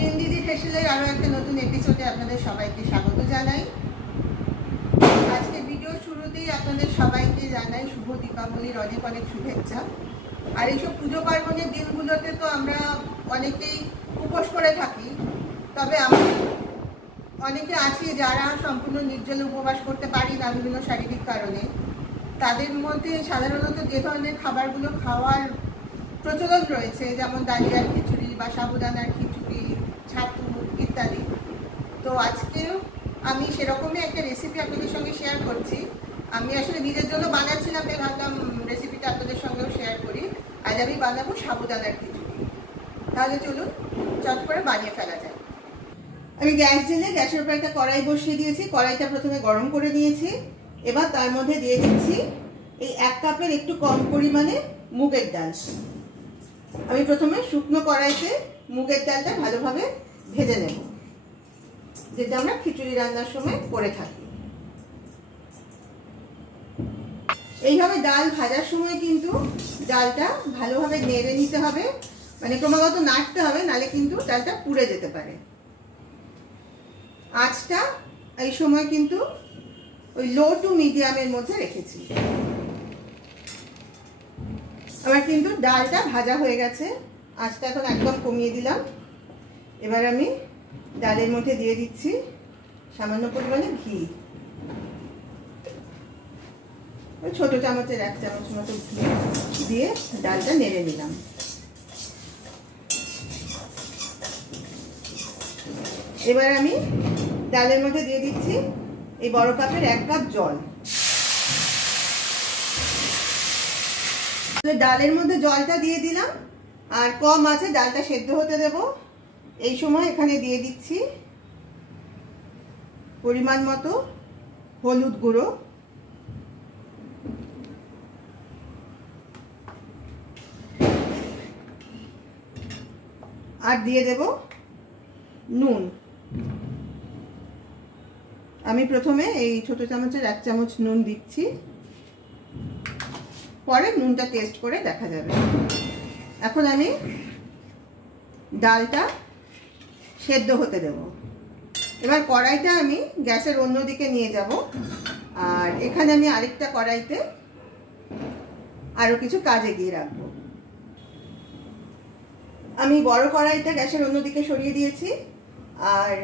তিন দিদি ফেসিলের আরও একটা নতুন এপিসোডে আপনাদের সবাইকে স্বাগত জানাই। আজকে ভিডিও শুরুতেই আপনাদের সবাইকে জানাই শুভ দীপাবলির অনেক অনেক শুভেচ্ছা। আর এইসব পুজো পার্বণের দিনগুলোতে তো আমরা অনেকেই উপোস করে থাকি, তবে আমরা অনেকে আছি যারা সম্পূর্ণ নির্জলে উপবাস করতে পারি না বিভিন্ন শারীরিক কারণে। তাদের মধ্যে সাধারণত যে ধরনের খাবারগুলো খাওয়ার প্রচলন রয়েছে, যেমন ডালিয়ার খিচুড়ি বা সাবুদানার খিচুড়ি, ছাতু ইত্যাদি। তো আজকেও আমি সেরকমই একটা রেসিপি আপনাদের সঙ্গে শেয়ার করছি। আমি আসলে নিজের জন্য বানাচ্ছিলাম, তাই ভাবলাম রেসিপিটা আপনাদের সঙ্গেও শেয়ার করি। আজ আমি বানাবো সাবুদানার খিচুড়ি। তাহলে চলুন চট করে বানিয়ে ফেলা যায়। আমি গ্যাস জ্বেলে গ্যাসের উপর একটা কড়াই বসিয়ে দিয়েছি। কড়াইটা প্রথমে গরম করে নিয়েছি। এবার তার মধ্যে দিয়ে দিচ্ছি এই 1 কাপের একটু কম পরিমাণে মুগের ডাল। আমি প্রথমে শুকনো কড়াইতে মুগের ডালটা ভালোভাবে ভেজে নেব, যেটা আমরা খিচুড়ি রান্নার সময় করে থাকি। এইভাবে ডাল ভাজার সময় কিন্তু ডালটা ভালোভাবে নেড়ে নিতে হবে, মানে ক্রমাগত নাড়তে হবে, নালে কিন্তু ডালটা পুড়ে যেতে পারে। আঁচটা এই সময় কিন্তু ওই লো টু মিডিয়ামের মধ্যে রেখেছি। আমার কিন্তু ডালটা ভাজা হয়ে গেছে, আঁচটা এখন একদম কমিয়ে দিলাম। এবার আমি ডালের মধ্যে দিয়ে দিচ্ছি সামান্য পরিমাণে ঘি। ওই ছোট চামচের 1 চামচ মতো ঘি দিয়ে ডালটা নেড়ে নিলাম। এবার আমি ডালের মধ্যে দিয়ে দিচ্ছি এই বড় কাপের 1 কাপ জল। ডালের মধ্যে জলটা দিয়ে দিলাম, আর কম আছে ডালটা সেদ্ধ হতে দেব। এই সময় এখানে দিয়ে দিচ্ছি পরিমাণ মতো হলুদ গুঁড়ো, আর দিয়ে দেব নুন। আমি প্রথমে এই ছোট চামচের 1 চামচ নুন দিচ্ছি, পরে নুনটা টেস্ট করে দেখা যাবে। এখন আমি ডালটা সেদ্ধ হতে দেব। এবার কড়াইটা আমি গ্যাসের অন্যদিকে নিয়ে যাব, আর এখানে আমি আরেকটা কড়াইতে আরো কিছু কাজ এগিয়ে রাখবো। আমি বড় কড়াইটা গ্যাসের অন্যদিকে সরিয়ে দিয়েছি, আর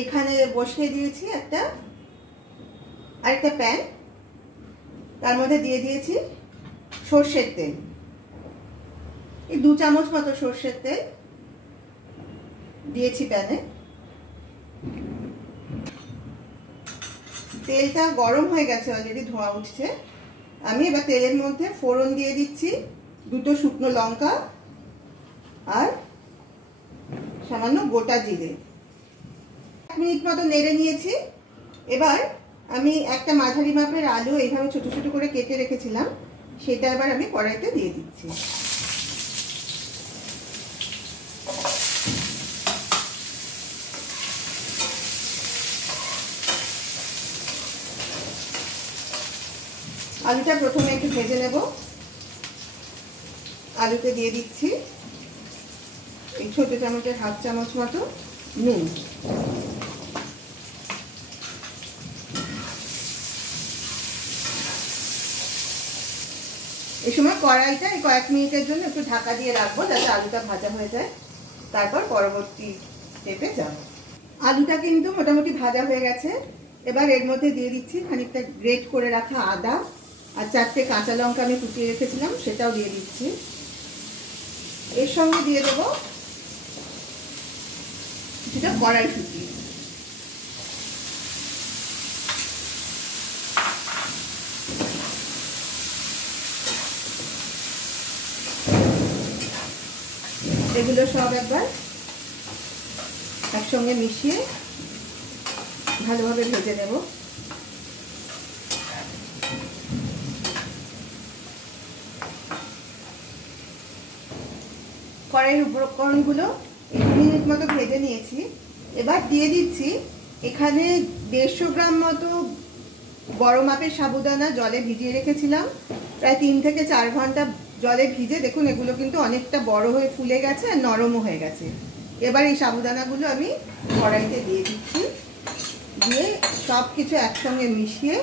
এখানে বসিয়ে দিয়েছি আরেকটা প্যান। তার মধ্যে দিয়ে দিয়েছি সর্ষের তেল, এই 2 চামচ মতো সর্ষের তেল দিয়েছি প্যানে। তেলটা গরম হয়ে গেছে, অলরেডি ধোঁয়া উঠছে। আমি এবার তেলের মধ্যে ফোড়ন দিয়ে দিচ্ছি 2টো শুকনো লঙ্কা আর সামান্য গোটা জিরে। 1 মিনিট মতো নেড়ে নিয়েছি। এবার আমি একটা মাঝারি মাপের আলু এইভাবে ছোট ছোট করে কেটে রেখেছিলাম, সেটা এবার আমি কড়াইতে দিয়ে দিচ্ছি। আলুটা প্রথমে একটু ভেজে নেব। আলুতে দিয়ে দিচ্ছি এই ছোট চামচের 1/2 চামচ মতো নুন। এই সময় কড়াইটা এই কয়েক মিনিটের জন্য একটু ঢাকা দিয়ে রাখবো, যাতে আলুটা ভাজা হয়ে যায়। তারপর পরবর্তী স্টেপে যাব। আলুটা কিন্তু মোটামুটি ভাজা হয়ে গেছে। এবার এর মধ্যে দিয়ে দিচ্ছি খানিকটা গ্রেট করে রাখা আদা, আর 4টে কাঁচা লঙ্কা আমি কুচিয়ে রেখেছিলাম, সেটাও দিয়ে দিচ্ছি। এর সঙ্গে দিয়ে দেবো কিছুটা কড়াইশুঁটি। এগুলো সব একবার একসঙ্গে মিশিয়ে ভালোভাবে ভেজে নেব। কড়াইয়ের উপকরণগুলো 1 মিনিট মতো ভেজে নিয়েছি। এবার দিয়ে দিচ্ছি এখানে 150 গ্রাম মতো বড় মাপের সাবুদানা জলে ভিজিয়ে রেখেছিলাম, প্রায় 3 থেকে 4 ঘন্টা জলে ভিজে। দেখুন এগুলো কিন্তু অনেকটা বড় হয়ে ফুলে গেছে আর নরমও হয়ে গেছে। এবার এই সাবুদানাগুলো আমি কড়াইতে দিয়ে দিচ্ছি, দিয়ে সব কিছু একসঙ্গে মিশিয়ে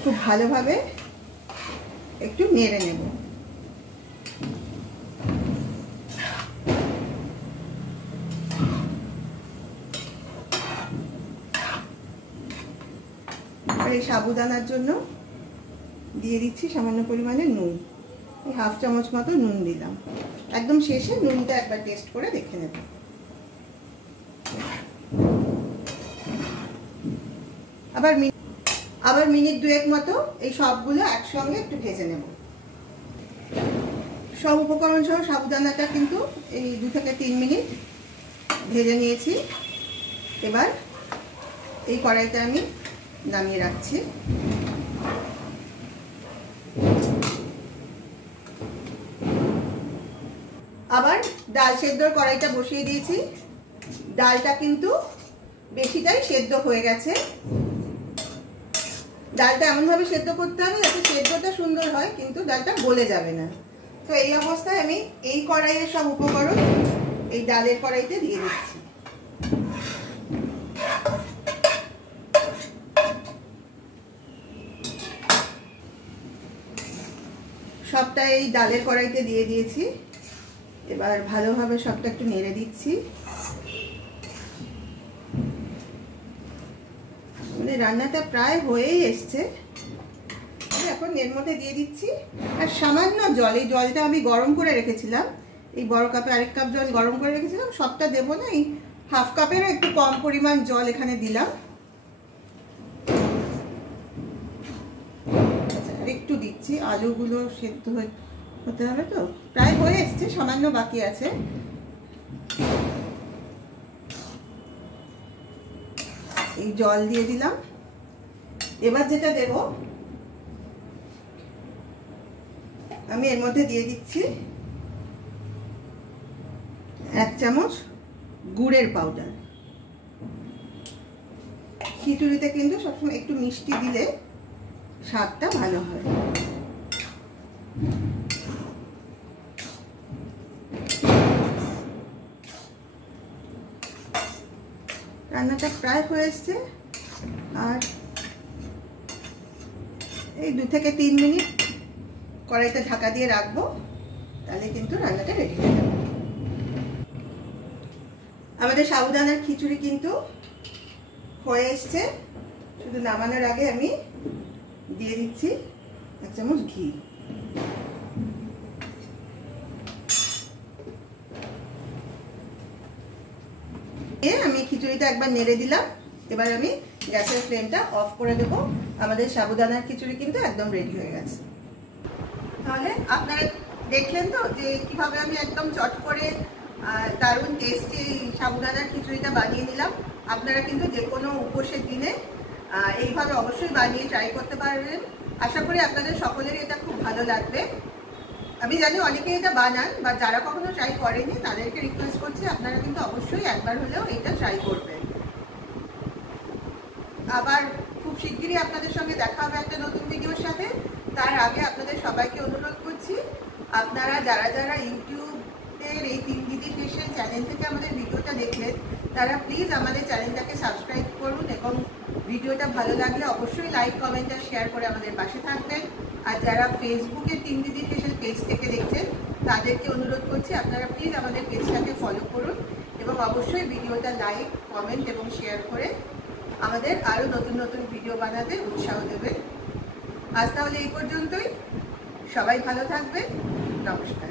খুব ভালোভাবে একটু নেড়ে নেব। আর এই সাবুদানার জন্য দিয়ে দিচ্ছি সামান্য পরিমাণে নুন, এই হাফ চামচ মতো নুন দিলাম। একদম শেষে নুনটা একবার টেস্ট করে দেখে নেব। আবার মিনিট 2 মতো এই সবগুলো একসঙ্গে একটু ভেজে নেব। সব উপকরণ সহ সাবুদানাটা কিন্তু এই 2 থেকে 3 মিনিট ভেজে নিয়েছি। এবার এই কড়াইটা আমি নামিয়ে রাখছি। আবার ডাল সেদ্ধর কড়াইটা বসিয়ে দিয়েছি। ডালটা কিন্তু বেশিটাই সেদ্ধ হয়ে গেছে। ডালটা এমনভাবে সেদ্ধ করতে হবে যাতে সেদ্ধটা সুন্দর হয়, কিন্তু ডালটা গলে যাবে না। তো এই অবস্থায় আমি এই কড়াইয়ের সব উপকরণ এই ডালের কড়াইতে দিয়ে দিচ্ছি। সবটা এই ডালের কড়াইতে দিয়ে দিয়েছি। এবার ভালোভাবে সবটা একটু নেড়ে দিচ্ছি। মানে রান্নাটা প্রায় হয়েই এসছে। এখন এর মধ্যে দিয়ে দিচ্ছি আর সামান্য জল। এই জলটা আমি গরম করে রেখেছিলাম, এই বড় কাপে আরেক কাপ জল গরম করে রেখেছিলাম। সবটা দেবো না, এই হাফ কাপেরও একটু কম পরিমাণ জল এখানে দিলাম। একটু দিচ্ছি, আলুগুলো সেদ্ধ হতে হবে, তো প্রায় হয়ে এসছে, সামান্য বাকি আছে। এই জল দিয়ে দিলাম। এবার যেটা দেব, আমি এর মধ্যে দিয়ে দিচ্ছি 1 চামচ গুড়ের পাউডার। খিচুড়িতে কিন্তু সবসময় একটু মিষ্টি দিলে স্বাদটা ভালো হয়। রান্নাটা প্রায় হয়ে এসছে, আর এই 2 থেকে 3 মিনিট কড়াইতে ঢাকা দিয়ে রাখবো, তাহলে কিন্তু রান্নাটা রেডি হয়ে যাবে। আমাদের সাবুদানার খিচুড়ি কিন্তু হয়ে এসছে। শুধু নামানোর আগে আমি দিয়ে দিচ্ছি 1 চামচ ঘি। আমি খিচুড়িটা একবার নেড়ে দিলাম। এবার আমি গ্যাসের ফ্লেমটা অফ করে দেব। আমাদের সাবুদানার খিচুড়ি কিন্তু একদম রেডি হয়ে গেছে। তাহলে আপনারা দেখলেন তো যে কিভাবে আমি একদম চট করে দারুণ টেস্টি সাবুদানার খিচুড়িটা বানিয়ে নিলাম। আপনারা কিন্তু যে কোনো উপোসের দিনে এইভাবে অবশ্যই বানিয়ে ট্রাই করতে পারবেন। আশা করি আপনাদের সকলেরই এটা খুব ভালো লাগবে। আমি জানি অনেকে এটা বানান, বা যারা কখনো ট্রাই করেনি তাদেরকে রিকোয়েস্ট করছি আপনারা কিন্তু অবশ্যই একবার হলেও এটা ট্রাই করবেন। আবার খুব শিগগিরই আপনাদের সঙ্গে দেখা হবে একটা নতুন ভিডিওর সাথে। তার আগে আপনাদের সবাইকে অনুরোধ করছি, আপনারা যারা যারা ইউটিউবের এই 3 দিদি ফেশিয়াল চ্যানেল থেকে আমাদের ভিডিওটা দেখলেন, তারা প্লিজ আমাদের চ্যানেলটাকে সাবস্ক্রাইব করুন, এবং ভিডিওটা ভালো লাগলে অবশ্যই লাইক, কমেন্ট আর শেয়ার করে আমাদের পাশে থাকবেন। আর যারা ফেসবুকের 3 দিদি ফেশিয়াল পেজ থেকে দেখছেন, তাদেরকে অনুরোধ করছি আপনারা প্লিজ আমাদের পেজটাকে ফলো করুন, এবং অবশ্যই ভিডিওটা লাইক, কমেন্ট এবং শেয়ার করে আমাদের আরও নতুন নতুন ভিডিও বানাতে উৎসাহ দেবেন। আজ তাহলে এই পর্যন্তই। সবাই ভালো থাকবেন। নমস্কার।